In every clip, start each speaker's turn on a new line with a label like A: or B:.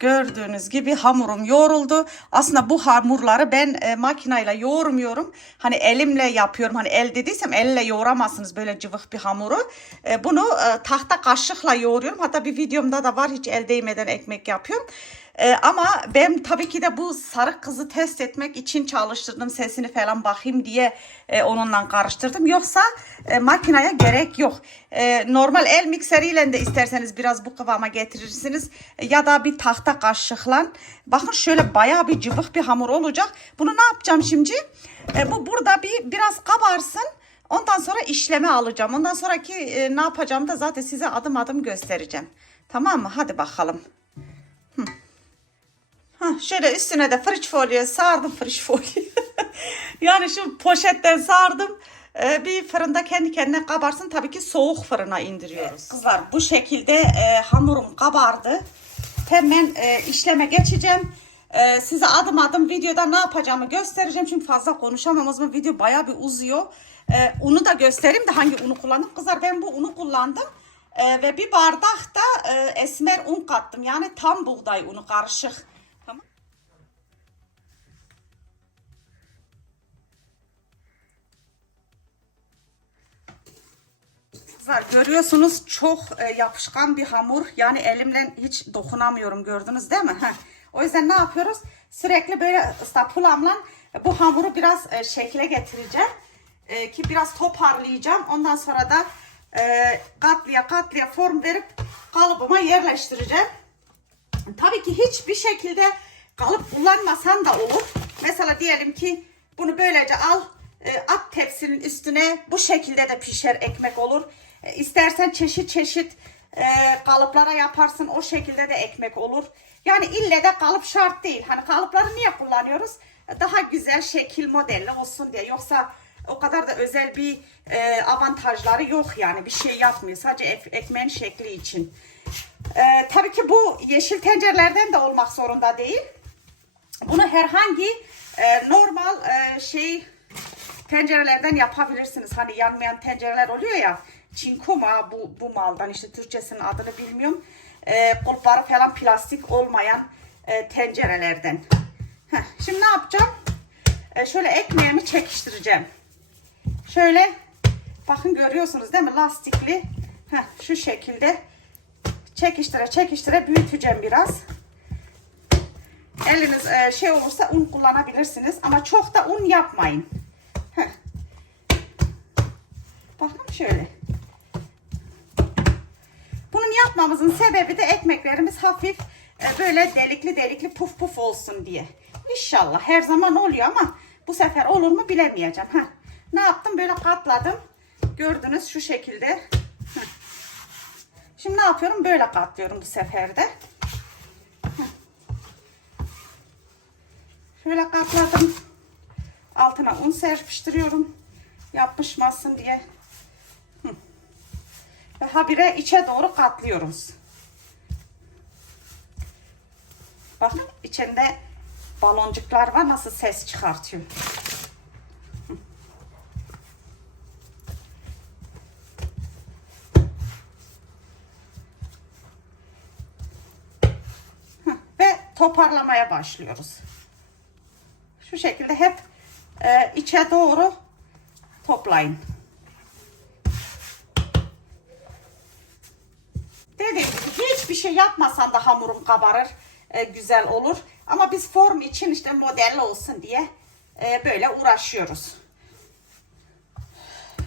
A: Gördüğünüz gibi hamurum yoğruldu. Aslında bu hamurları ben e, makineyle yoğurmuyorum. Hani elimle yapıyorum. Hani el dediysem elle yoğuramazsınız böyle cıvık bir hamuru. E, bunu e, tahta kaşıkla yoğuruyorum. Hatta bir videomda da var hiç el değmeden ekmek yapıyorum. Ee, ama ben tabii ki de bu sarı kızı test etmek için çalıştırdım sesini falan bakayım diye e, onunla karıştırdım. Yoksa e, makineye gerek yok. E, normal el mikseriyle de isterseniz biraz bu kıvama getirirsiniz. E, ya da bir tahta kaşıkla. Bakın şöyle bayağı bir cıvık bir hamur olacak. Bunu ne yapacağım şimdi? E, bu burada bir biraz kabarsın. Ondan sonra işleme alacağım. Ondan sonraki e, ne yapacağım da zaten size adım adım göstereceğim. Tamam mı? Hadi bakalım. Hah, şöyle üstüne de fırç folyo sardım fırç folyo. yani şu poşetten sardım. Ee, bir fırında kendi kendine kabarsın. Tabii ki soğuk fırına indiriyoruz. Kızlar bu şekilde e, hamurum kabardı. Hemen e, işleme geçeceğim. E, size adım adım videoda ne yapacağımı göstereceğim. Çünkü fazla konuşamam. O zaman video bayağı bir uzuyor. E, unu da göstereyim de hangi unu kullandım. Kızlar ben bu unu kullandım. E, ve bir bardak da e, esmer un kattım. Yani tam buğday unu karışık. Kızlar görüyorsunuz çok e, yapışkan bir hamur. Yani elimle hiç dokunamıyorum gördünüz değil mi? Heh. O yüzden ne yapıyoruz? Sürekli böyle stapulamla bu hamuru biraz e, şekle getireceğim. E, ki biraz toparlayacağım. Ondan sonra da e, katlıya katlıya form verip kalıbıma yerleştireceğim. Tabii ki hiçbir şekilde kalıp kullanmasan da olur. Mesela diyelim ki bunu böylece al e, at tepsinin üstüne bu şekilde de pişer ekmek olur. E, istersen çeşit çeşit e, kalıplara yaparsın o şekilde de ekmek olur. Yani ille de kalıp şart değil. Hani kalıpları niye kullanıyoruz? Daha güzel şekil modelli olsun diye. Yoksa o kadar da özel bir e, avantajları yok yani. Bir şey yapmıyor. Sadece ek- ekmeğin şekli için. Ee, tabii ki bu yeşil tencerelerden de olmak zorunda değil. Bunu herhangi e, normal e, şey tencerelerden yapabilirsiniz. Hani yanmayan tencereler oluyor ya. Çinkuma bu, bu maldan işte Türkçesinin adını bilmiyorum. E, kulpları falan plastik olmayan e, tencerelerden. Heh, şimdi ne yapacağım? E, şöyle ekmeğimi çekiştireceğim. Şöyle bakın görüyorsunuz değil mi? Lastikli. Heh, şu şekilde çekiştire çekiştire büyüteceğim biraz. Eliniz e, şey olursa un kullanabilirsiniz ama çok da un yapmayın. Heh. Bakın şöyle. Bunun yapmamızın sebebi de ekmeklerimiz hafif e, böyle delikli delikli puf puf olsun diye. İnşallah her zaman oluyor ama bu sefer olur mu bilemeyeceğim. Heh. Ne yaptım böyle katladım. Gördünüz şu şekilde. Şimdi ne yapıyorum? Böyle katlıyorum bu sefer de. Şöyle katladım. Altına un serpiştiriyorum. Yapışmasın diye. Ve habire içe doğru katlıyoruz. Bakın içinde baloncuklar var. Nasıl ses çıkartıyor. ve toparlamaya başlıyoruz. Şu şekilde hep e, içe doğru toplayın. Gibi hiçbir şey yapmasan da hamurum kabarır, e, güzel olur. Ama biz form için işte modelli olsun diye e, böyle uğraşıyoruz.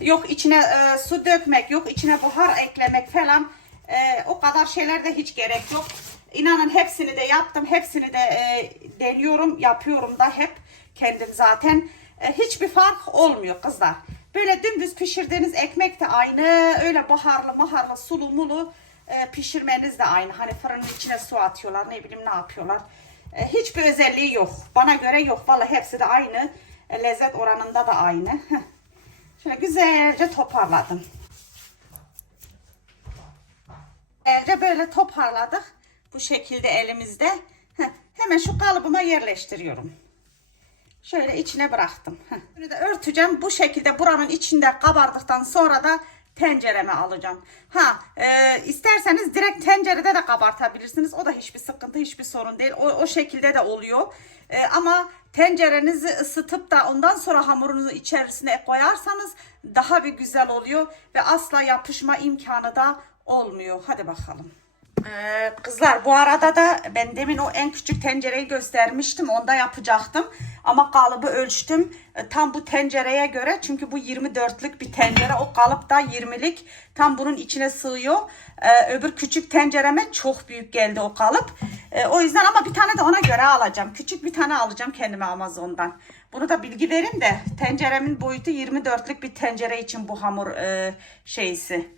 A: Yok içine e, su dökmek, yok içine buhar eklemek falan. E, o kadar şeyler de hiç gerek yok. İnanın hepsini de yaptım. Hepsini de e, deniyorum, yapıyorum da hep kendim zaten. E, hiçbir fark olmuyor kızlar. Böyle dümdüz pişirdiğiniz ekmek de aynı. Öyle buharlı maharlı sulu mulu e, pişirmeniz de aynı. Hani fırının içine su atıyorlar ne bileyim ne yapıyorlar. E, hiçbir özelliği yok. Bana göre yok. Vallahi hepsi de aynı. E, lezzet oranında da aynı. Şöyle güzelce toparladım. Güzelce böyle toparladık. Bu şekilde elimizde. Hemen şu kalıbıma yerleştiriyorum. Şöyle içine bıraktım. Heh. Bunu da örteceğim. Bu şekilde buranın içinde kabardıktan sonra da tencereme alacağım. Ha e, isterseniz direkt tencerede de kabartabilirsiniz. O da hiçbir sıkıntı, hiçbir sorun değil. O, o şekilde de oluyor. E, ama tencerenizi ısıtıp da ondan sonra hamurunuzu içerisine koyarsanız daha bir güzel oluyor ve asla yapışma imkanı da olmuyor. Hadi bakalım. Ee, kızlar bu arada da ben demin o en küçük tencereyi göstermiştim. Onda yapacaktım. Ama kalıbı ölçtüm. Ee, tam bu tencereye göre. Çünkü bu 24'lük bir tencere. O kalıp da 20'lik. Tam bunun içine sığıyor. Ee, öbür küçük tencereme çok büyük geldi o kalıp. O yüzden ama bir tane de ona göre alacağım. Küçük bir tane alacağım kendime Amazon'dan. Bunu da bilgi verin de tenceremin boyutu 24'lük bir tencere için bu hamur e, şeysi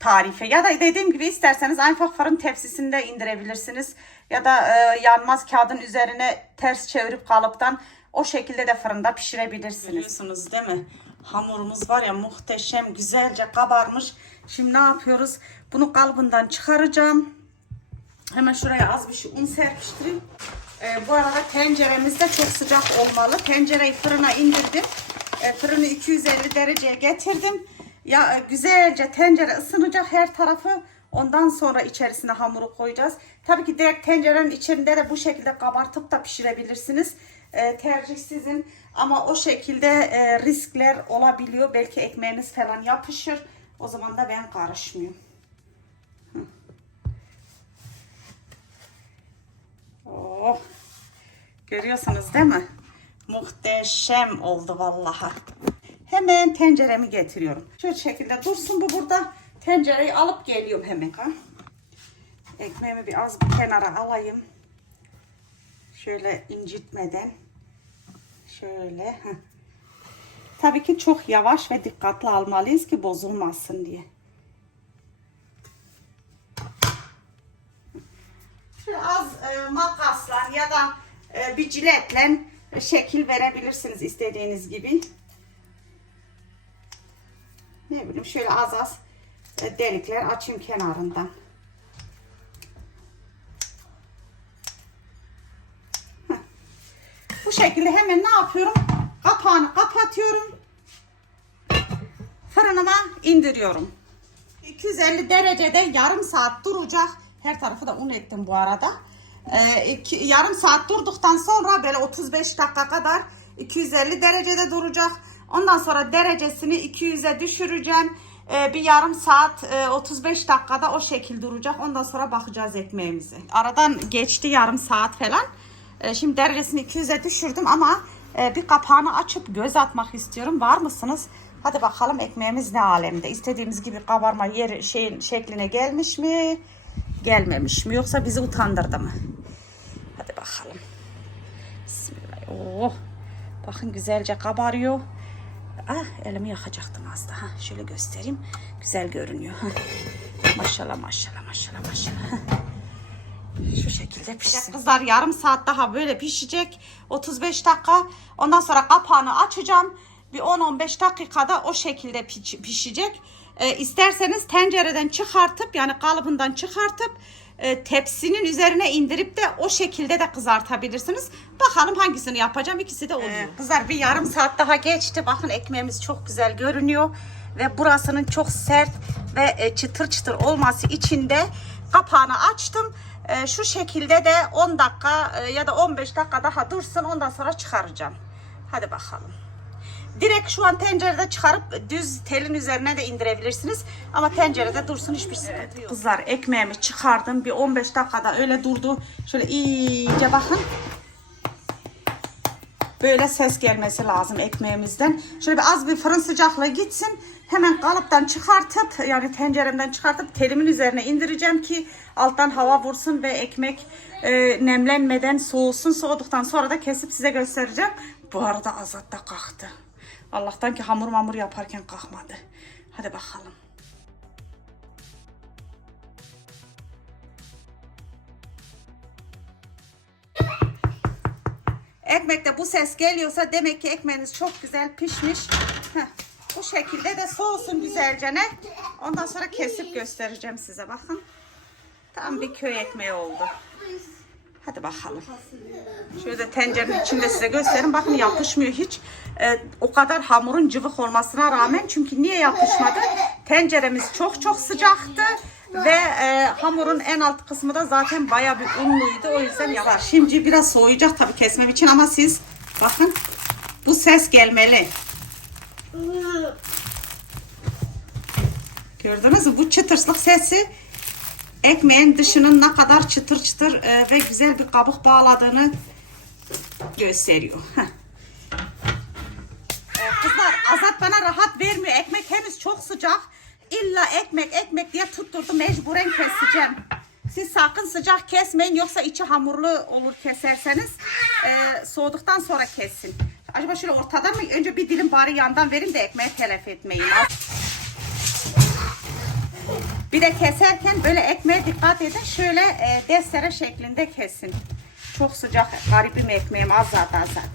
A: tarife ya da dediğim gibi isterseniz einfach fırın tepsisinde indirebilirsiniz ya da e, yanmaz kağıdın üzerine ters çevirip kalıptan o şekilde de fırında pişirebilirsiniz. Biliyorsunuz değil mi? Hamurumuz var ya muhteşem güzelce kabarmış. Şimdi ne yapıyoruz? Bunu kalıbından çıkaracağım. Hemen şuraya az bir şey un serpiştireyim. Ee, bu arada tenceremiz de çok sıcak olmalı. Tencereyi fırına indirdim. Ee, fırını 250 dereceye getirdim. Ya e, güzelce tencere ısınacak her tarafı. Ondan sonra içerisine hamuru koyacağız. Tabii ki direkt tencerenin içinde de bu şekilde kabartıp da pişirebilirsiniz. Ee, tercih sizin. Ama o şekilde e, riskler olabiliyor. Belki ekmeğiniz falan yapışır. O zaman da ben karışmıyorum. Oh. Görüyorsunuz değil mi? Muhteşem oldu vallahi. Hemen tenceremi getiriyorum. Şu şekilde dursun bu burada. Tencereyi alıp geliyorum hemen. Ha? Ekmeğimi bir az bir kenara alayım. Şöyle incitmeden. Şöyle. heh. Tabii ki çok yavaş ve dikkatli almalıyız ki bozulmasın diye. Şöyle az e, makasla ya da e, bir ciletle şekil verebilirsiniz istediğiniz gibi. Ne bileyim şöyle az az e, delikler açayım kenarından. Bu şekilde hemen ne yapıyorum? Kapağını kapatıyorum. Fırınıma indiriyorum. 250 derecede yarım saat duracak. Her tarafı da un ettim bu arada. Ee, iki, yarım saat durduktan sonra böyle 35 dakika kadar 250 derecede duracak. Ondan sonra derecesini 200'e düşüreceğim. Ee, bir yarım saat e, 35 dakikada o şekil duracak. Ondan sonra bakacağız ekmeğimize. Aradan geçti yarım saat falan. Ee, şimdi derecesini 200'e düşürdüm ama e, bir kapağını açıp göz atmak istiyorum. Var mısınız? Hadi bakalım ekmeğimiz ne alemde. İstediğimiz gibi kabarma yeri şeyin şekline gelmiş mi? Gelmemiş mi? Yoksa bizi utandırdı mı? Hadi bakalım. Bismillah. Oh. Bakın güzelce kabarıyor. Ah elimi yakacaktım az daha. Şöyle göstereyim. Güzel görünüyor. Maşallah maşallah maşallah maşallah. Şu şekilde pişsin. Kızlar yarım saat daha böyle pişecek. 35 dakika. Ondan sonra kapağını açacağım. Bir 10-15 dakikada o şekilde piş- pişecek. Ee, isterseniz tencereden çıkartıp yani kalıbından çıkartıp e, tepsinin üzerine indirip de o şekilde de kızartabilirsiniz. Bakalım hangisini yapacağım. İkisi de oluyor. kızlar bir yarım saat daha geçti. Bakın ekmeğimiz çok güzel görünüyor. Ve burasının çok sert ve e, çıtır çıtır olması için de kapağını açtım. E, şu şekilde de 10 dakika e, ya da 15 dakika daha dursun. Ondan sonra çıkaracağım. Hadi bakalım. Direkt şu an tencerede çıkarıp düz telin üzerine de indirebilirsiniz. Ama tencerede dursun hiçbir sıkıntı yok. Kızlar ekmeğimi çıkardım. Bir 15 dakikada öyle durdu. Şöyle iyice bakın. Böyle ses gelmesi lazım ekmeğimizden. Şöyle bir az bir fırın sıcaklığı gitsin. Hemen kalıptan çıkartıp yani tenceremden çıkartıp telimin üzerine indireceğim ki alttan hava vursun ve ekmek e, nemlenmeden soğusun. Soğuduktan sonra da kesip size göstereceğim. Bu arada Azat da kalktı. Allah'tan ki hamur mamur yaparken kalkmadı. Hadi bakalım. Ekmekte bu ses geliyorsa demek ki ekmeğiniz çok güzel pişmiş. Heh, bu şekilde de soğusun güzelce ne? Ondan sonra kesip göstereceğim size bakın. Tam bir köy ekmeği oldu. Hadi bakalım. Şöyle tencerenin içinde size göstereyim. Bakın yapışmıyor hiç. Ee, o kadar hamurun cıvık olmasına rağmen. Çünkü niye yapışmadı? Tenceremiz çok çok sıcaktı ve e, hamurun en alt kısmı da zaten baya bir unluydu. O yüzden yavaş. Şimdi biraz soğuyacak tabii kesmem için ama siz bakın bu ses gelmeli. Gördünüz mü? Bu çıtırslık sesi ekmeğin dışının ne kadar çıtır çıtır e, ve güzel bir kabuk bağladığını gösteriyor. Heh. Ee, Kızlar Azat bana rahat vermiyor. Ekmek henüz çok sıcak. İlla ekmek ekmek diye tutturdu. Mecburen keseceğim. Siz sakın sıcak kesmeyin yoksa içi hamurlu olur keserseniz. Ee, soğuduktan sonra kessin. Acaba şöyle ortadan mı? Önce bir dilim bari yandan verin de ekmeği telef etmeyin. Bir de keserken böyle ekmeğe dikkat edin. Şöyle e, destere şeklinde kesin. Çok sıcak garibim ekmeğim azat azat.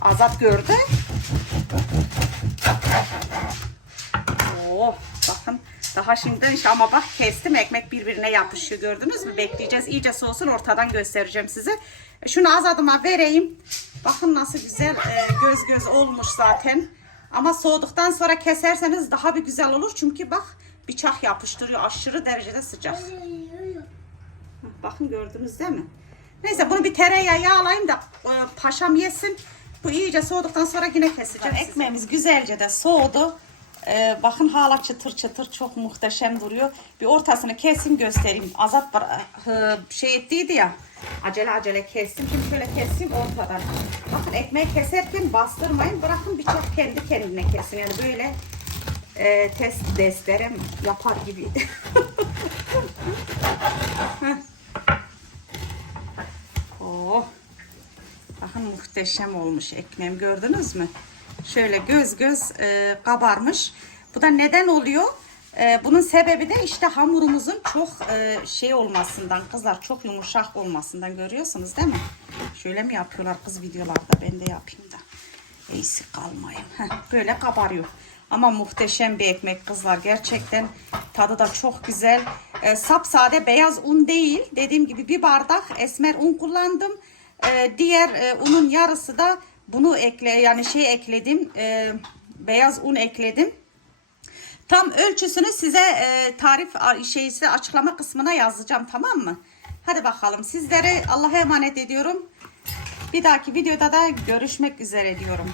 A: Azat gördü. Oo, bakın daha şimdi işte ama bak kestim ekmek birbirine yapışıyor gördünüz mü? Bekleyeceğiz iyice soğusun ortadan göstereceğim size. E, Şunu az adıma vereyim. Bakın nasıl güzel e, göz göz olmuş zaten. Ama soğuduktan sonra keserseniz daha bir güzel olur. Çünkü bak bıçak yapıştırıyor aşırı derecede sıcak. Bakın gördünüz değil mi? Neyse bunu bir tereyağı yağlayayım da e, paşam yesin. Bu iyice soğuduktan sonra yine keseceğim. Ekmeğimiz güzelce de soğudu. E, bakın hala çıtır çıtır çok muhteşem duruyor. Bir ortasını kesin göstereyim. Azat e, şey ettiydi ya. Acele acele kestim. Şimdi şöyle keseyim ortadan. Bakın ekmeği keserken bastırmayın. Bırakın bıçak kendi kendine kesin. Yani böyle e, test destere yapar gibi. oh. Bakın muhteşem olmuş ekmeğim gördünüz mü? Şöyle göz göz e, kabarmış. Bu da neden oluyor? E, bunun sebebi de işte hamurumuzun çok e, şey olmasından kızlar çok yumuşak olmasından görüyorsunuz değil mi? Şöyle mi yapıyorlar kız videolarda ben de yapayım da. Eksik kalmayayım. Heh, böyle kabarıyor. Ama muhteşem bir ekmek kızlar. Gerçekten tadı da çok güzel. E, sapsade beyaz un değil. Dediğim gibi bir bardak esmer un kullandım. E, diğer e, unun yarısı da bunu ekle yani şey ekledim. E, beyaz un ekledim. Tam ölçüsünü size e, tarif şeysi açıklama kısmına yazacağım tamam mı? Hadi bakalım sizlere Allah'a emanet ediyorum. Bir dahaki videoda da görüşmek üzere diyorum.